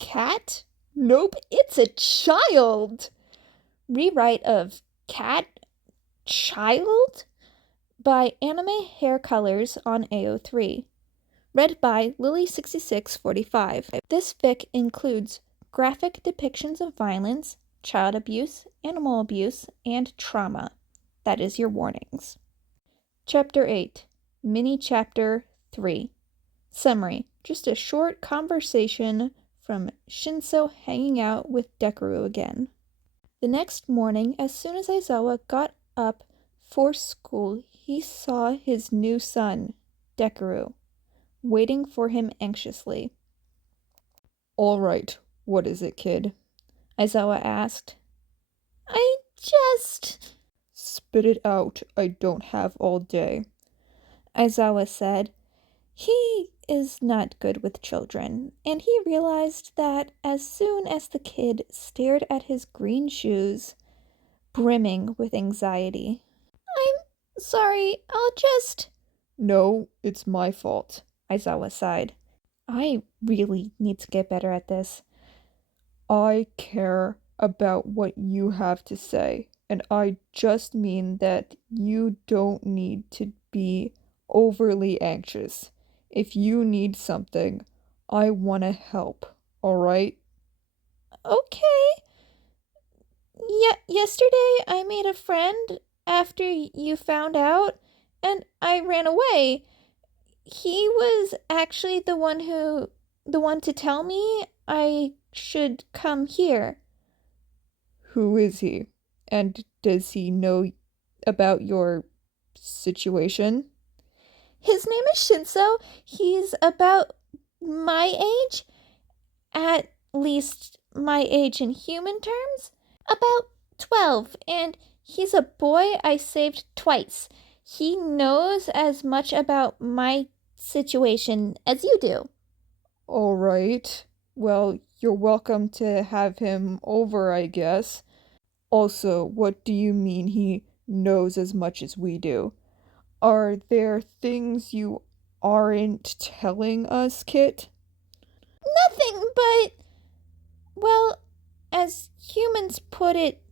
cat? Nope, it's a child. Rewrite of Cat Child by Anime Hair Colors on AO3. Read by Lily6645. This fic includes graphic depictions of violence, child abuse, animal abuse, and trauma. That is your warnings. Chapter 8, Mini Chapter 3. Summary: just a short conversation from Shinso hanging out with Dekoru again. The next morning, as soon as Aizawa got up for school, he saw his new son, Dekoru, waiting for him anxiously. "All right, what is it, kid?" Aizawa asked. "I just..." "Spit it out, I don't have all day," Aizawa said. He is not good with children, and he realized that as soon as the kid stared at his green shoes, brimming with anxiety. "I'm sorry, I'll just..." "No, it's my fault," Aizawa sighed. I really need to get better at this. "I care about what you have to say, and I just mean that you don't need to be overly anxious. If you need something, I want to help, all right?" Okay. Yesterday I made a friend after you found out, and I ran away. He was actually the one to tell me I should come here." "Who is he? And does he know about your situation?" "His name is Shinso. He's about my age, at least my age in human terms, about 12, and he's a boy I saved twice. He knows as much about my situation as you do." "All right. Well, you're welcome to have him over, I guess. Also, what do you mean he knows as much as we do? Are there things you aren't telling us, Kit?" "Nothing but, well, as humans put it,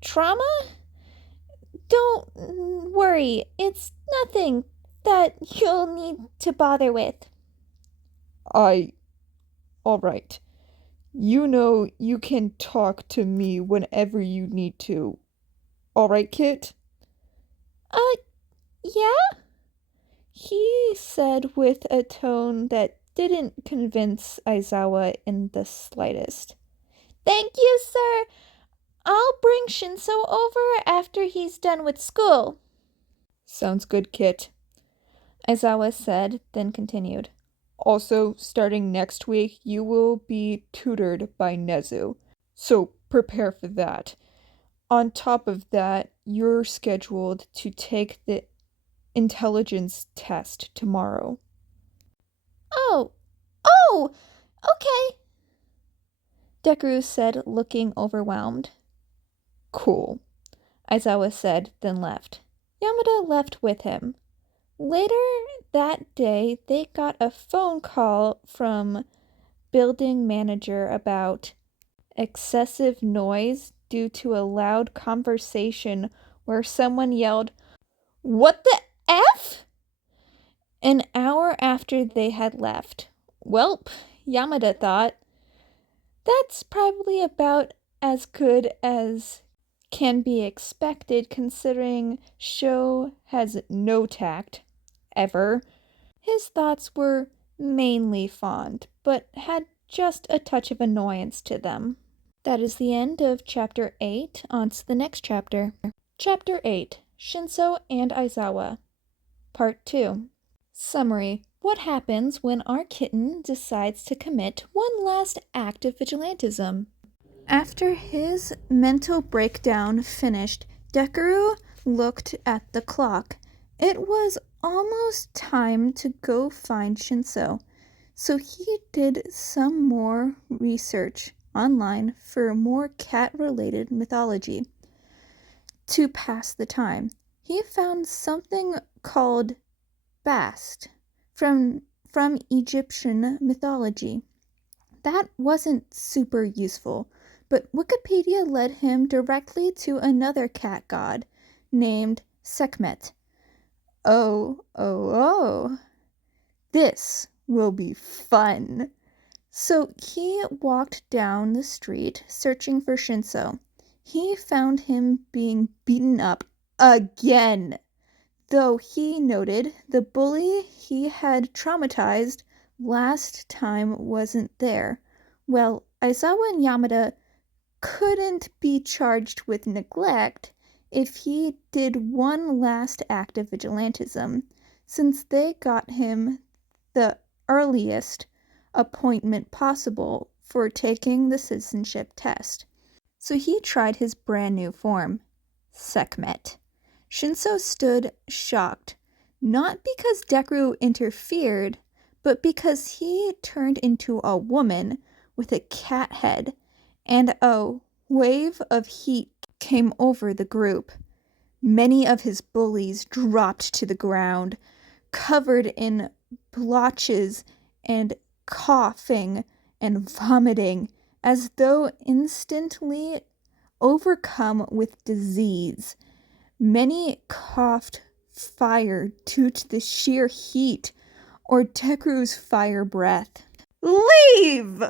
trauma? Don't worry, it's nothing that you'll need to bother with." All right. You know you can talk to me whenever you need to. All right, Kit?" Yeah?" he said with a tone that didn't convince Aizawa in the slightest. "Thank you, sir. I'll bring Shinso over after he's done with school." "Sounds good, Kit." Aizawa said, then continued. "Also, starting next week, you will be tutored by Nezu, so prepare for that. On top of that, you're scheduled to take the intelligence test tomorrow." Oh, okay," Dekoru said, looking overwhelmed. "Cool," Aizawa said, then left. Yamada left with him. Later that day, they got a phone call from building manager about excessive noise due to a loud conversation where someone yelled, "What the F?" an hour after they had left. Welp, Yamada thought. That's probably about as good as can be expected considering Sho has no tact. Ever. His thoughts were mainly fond, but had just a touch of annoyance to them. That is the end of Chapter 8. On to the next chapter. Chapter 8, Shinso and Aizawa. Part 2. Summary: what happens when our kitten decides to commit one last act of vigilantism? After his mental breakdown finished, Dekoru looked at the clock. It was almost time to go find Shinso, so he did some more research online for more cat-related mythology. To pass the time, he found something called Bast from Egyptian mythology. That wasn't super useful, but Wikipedia led him directly to another cat god named Sekhmet. Oh. This will be fun. So he walked down the street searching for Shinso. He found him being beaten up again, though he noted the bully he had traumatized last time wasn't there. Well, Aizawa and Yamada couldn't be charged with neglect if he did one last act of vigilantism, since they got him the earliest appointment possible for taking the citizenship test. So he tried his brand new form, Sekhmet. Shinso stood shocked, not because Deku interfered, but because he turned into a woman with a cat head, and a wave of heat came over the group. Many of his bullies dropped to the ground, covered in blotches and coughing and vomiting, as though instantly overcome with disease. Many coughed fire due to the sheer heat or Deku's fire breath. "Leave!"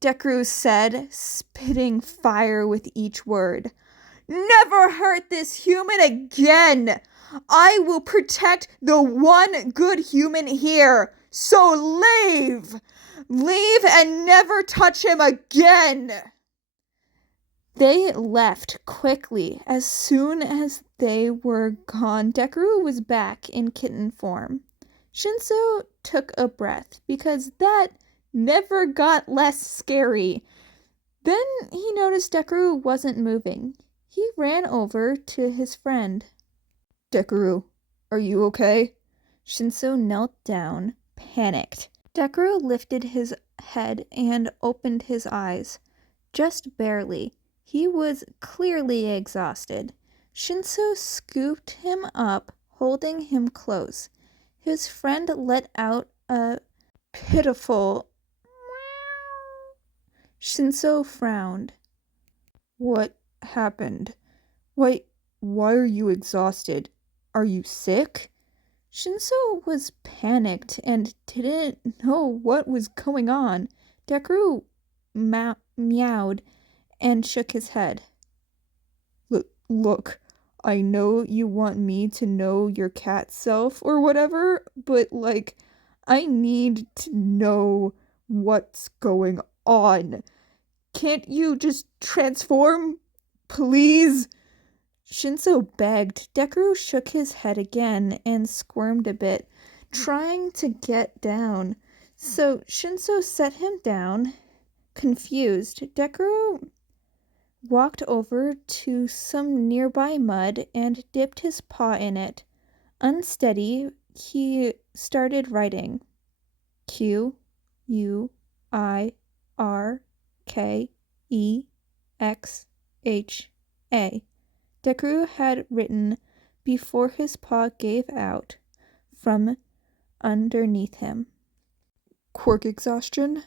Deku said, spitting fire with each word. "Never hurt this human again! I will protect the one good human here, so leave! Leave and never touch him again!" They left quickly. As soon as they were gone, Deku was back in kitten form. Shinso took a breath, because that never got less scary. Then he noticed Deku wasn't moving. He ran over to his friend. "Deku, are you okay?" Shinso knelt down, panicked. Deku lifted his head and opened his eyes. Just barely. He was clearly exhausted. Shinso scooped him up, holding him close. His friend let out a pitiful meow. Shinso frowned. "What happened? Why are you exhausted? Are you sick?" Shinso was panicked and didn't know what was going on. Deku meowed and shook his head. Look, I know you want me to know your cat self or whatever, but I need to know what's going on. Can't you just transform? Please?" Shinso begged. Deku shook his head again and squirmed a bit, trying to get down. So Shinso set him down. Confused, Deku walked over to some nearby mud and dipped his paw in it. Unsteady, he started writing. Quirkexha. Deku had written before his paw gave out from underneath him. "Quirk exhaustion?"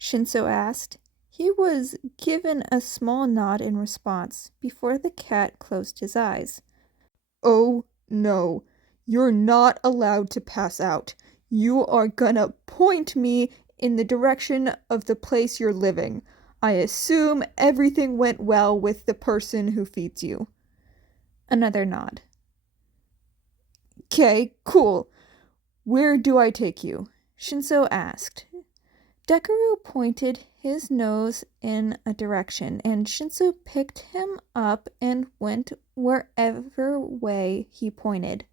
Shinso asked. He was given a small nod in response before the cat closed his eyes. "Oh, no. You're not allowed to pass out. You are gonna point me in the direction of the place you're living. I assume everything went well with the person who feeds you." Another nod. "Okay, cool. Where do I take you?" Shinso asked. Deku pointed his nose in a direction, and Shinso picked him up and went wherever way he pointed.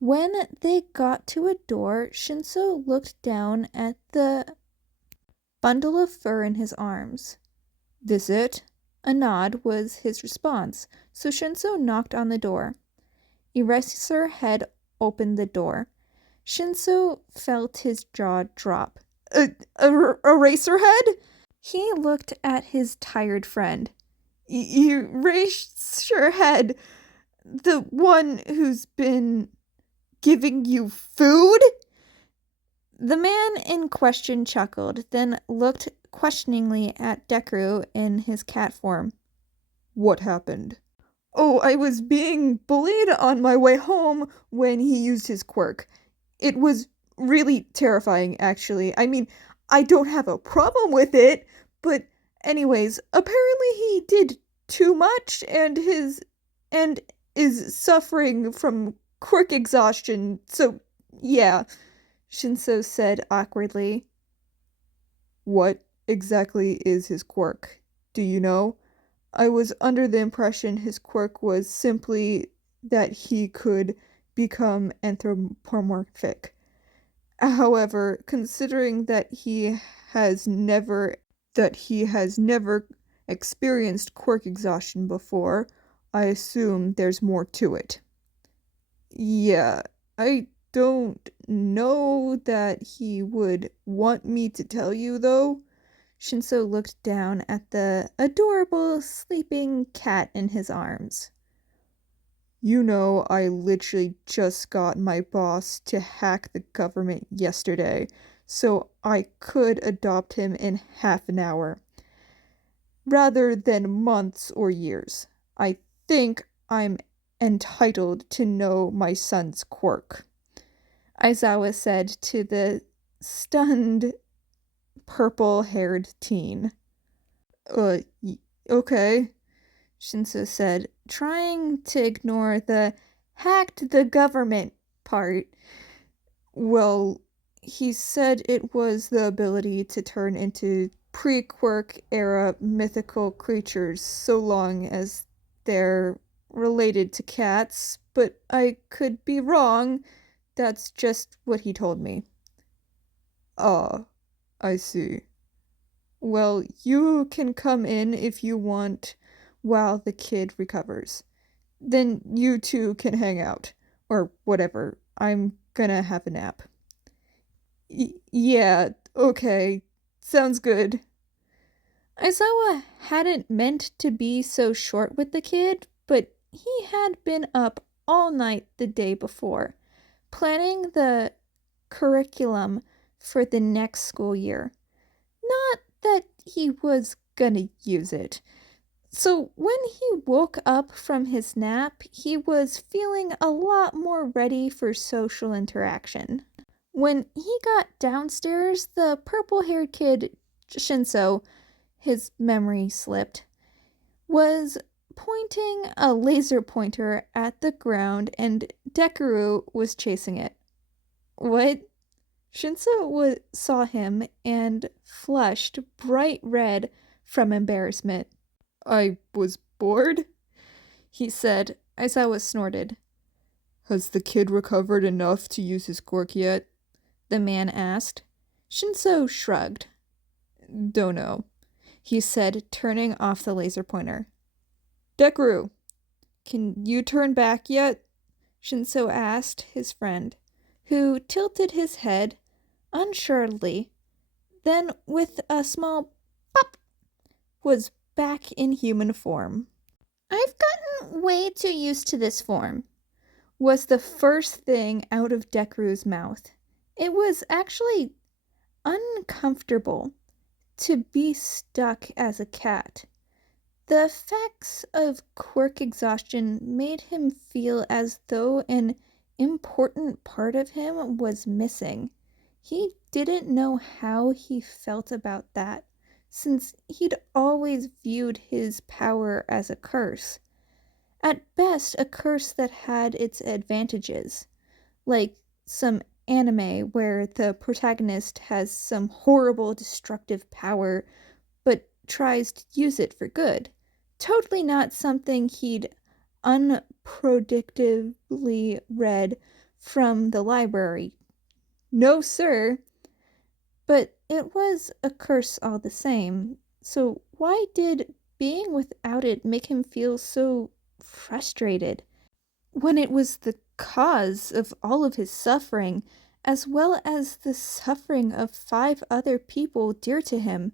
When they got to a door, Shinso looked down at the bundle of fur in his arms. "This it?" A nod was his response, so Shinso knocked on the door. Eraserhead opened the door. Shinso felt his jaw drop. Eraserhead?" He looked at his tired friend. "Eraserhead? The one who's been giving you food?" The man in question chuckled, then looked questioningly at Deku in his cat form. What happened? Oh, I was being bullied on my way home when he used his quirk. It was really terrifying, actually. I mean, I don't have a problem with it, but anyways, apparently he did too much and is suffering from quirk exhaustion. So, yeah, Shinso said awkwardly. What exactly is his quirk? Do you know? I was under the impression his quirk was simply that he could become anthropomorphic. However, considering has never he has never experienced quirk exhaustion before, I assume there's more to it. Yeah, I don't know that he would want me to tell you though. Shinso looked down at the adorable sleeping cat in his arms. You know, I literally just got my boss to hack the government yesterday, so I could adopt him in half an hour, rather than months or years. I think I'm entitled to know my son's quirk, Aizawa said to the stunned purple haired teen. Uh, okay, Shinso said, trying to ignore the hacked the government part. Well, he said it was the ability to turn into pre quirk era mythical creatures so long as they're related to cats, but I could be wrong. That's just what he told me. Ah, I see. Well, you can come in if you want while the kid recovers. Then you two can hang out. Or whatever. I'm gonna have a nap. Yeah, okay. Sounds good. Aizawa hadn't meant to be so short with the kid, but he had been up all night the day before, planning the curriculum for the next school year. Not that he was gonna use it. So when he woke up from his nap, he was feeling a lot more ready for social interaction. When he got downstairs, the purple haired kid, Shinso, his memory slipped, was pointing a laser pointer at the ground and Deku was chasing it. What? Shinso saw him and flushed bright red from embarrassment. I was bored? He said. Aizawa snorted. Has the kid recovered enough to use his quirk yet? The man asked. Shinso shrugged. Don't know, He said, turning off the laser pointer. Deku, can you turn back yet? Shinso asked his friend, who tilted his head unsuredly, then with a small pop was back in human form. I've gotten way too used to this form, was the first thing out of Deku's mouth. It was actually uncomfortable to be stuck as a cat. The effects of quirk exhaustion made him feel as though an important part of him was missing. He didn't know how he felt about that, since he'd always viewed his power as a curse. At best, a curse that had its advantages, like some anime where the protagonist has some horrible destructive power but tries to use it for good. Totally not something he'd unpredictably read from the library. No, sir. But it was a curse all the same. So why did being without it make him feel so frustrated when it was the cause of all of his suffering, as well as the suffering of 5 other people dear to him,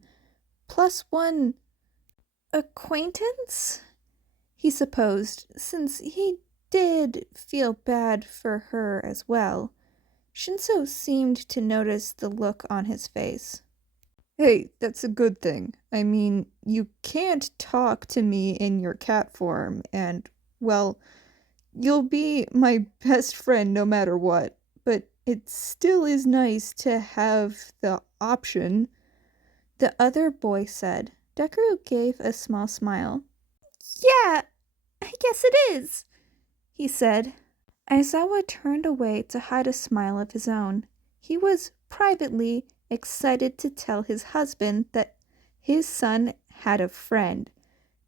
plus one acquaintance? He supposed, since he did feel bad for her as well. Shinso seemed to notice the look on his face. Hey, that's a good thing. I mean, you can't talk to me in your cat form, and, well, you'll be my best friend no matter what. But it still is nice to have the option. The other boy said. Deku gave a small smile. Yeah, I guess it is, he said. Aizawa turned away to hide a smile of his own. He was privately excited to tell his husband that his son had a friend,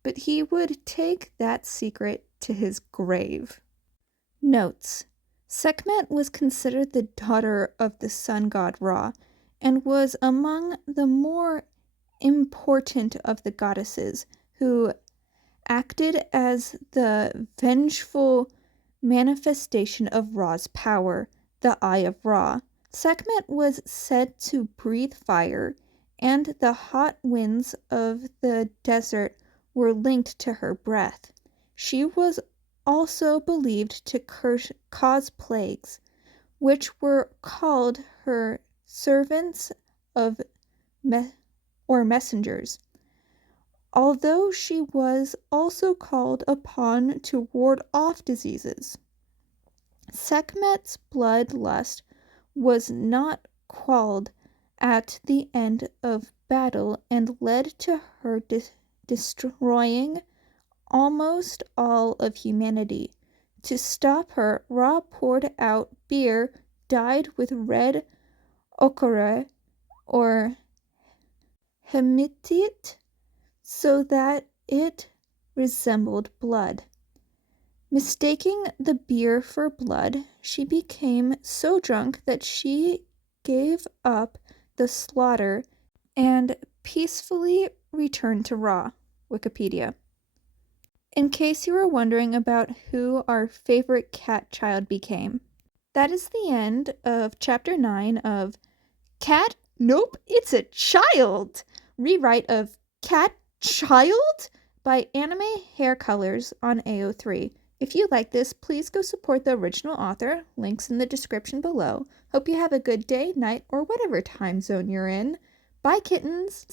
but he would take that secret to his grave. Notes: Sekhmet was considered the daughter of the sun god Ra, and was among the more important of the goddesses, who acted as the vengeful manifestation of Ra's power, the Eye of Ra. Sekhmet was said to breathe fire, and the hot winds of the desert were linked to her breath. She was also believed to cause plagues, which were called her servants of messengers, although she was also called upon to ward off diseases. Sekhmet's bloodlust was not quelled at the end of battle and led to her destroying almost all of humanity. To stop her, Ra poured out beer dyed with red ochre or hematite so that it resembled blood. Mistaking the beer for blood, she became so drunk that she gave up the slaughter and peacefully returned to Ra. Wikipedia. In case you were wondering about who our favorite cat child became, that is the end of Chapter 9 of Cat? Nope, it's a Child! Rewrite of Cat Child by Anime Hair Colors on AO3. If you like this, please go support the original author. Links in the description below. Hope you have a good day, night, or whatever time zone you're in. Bye, kittens!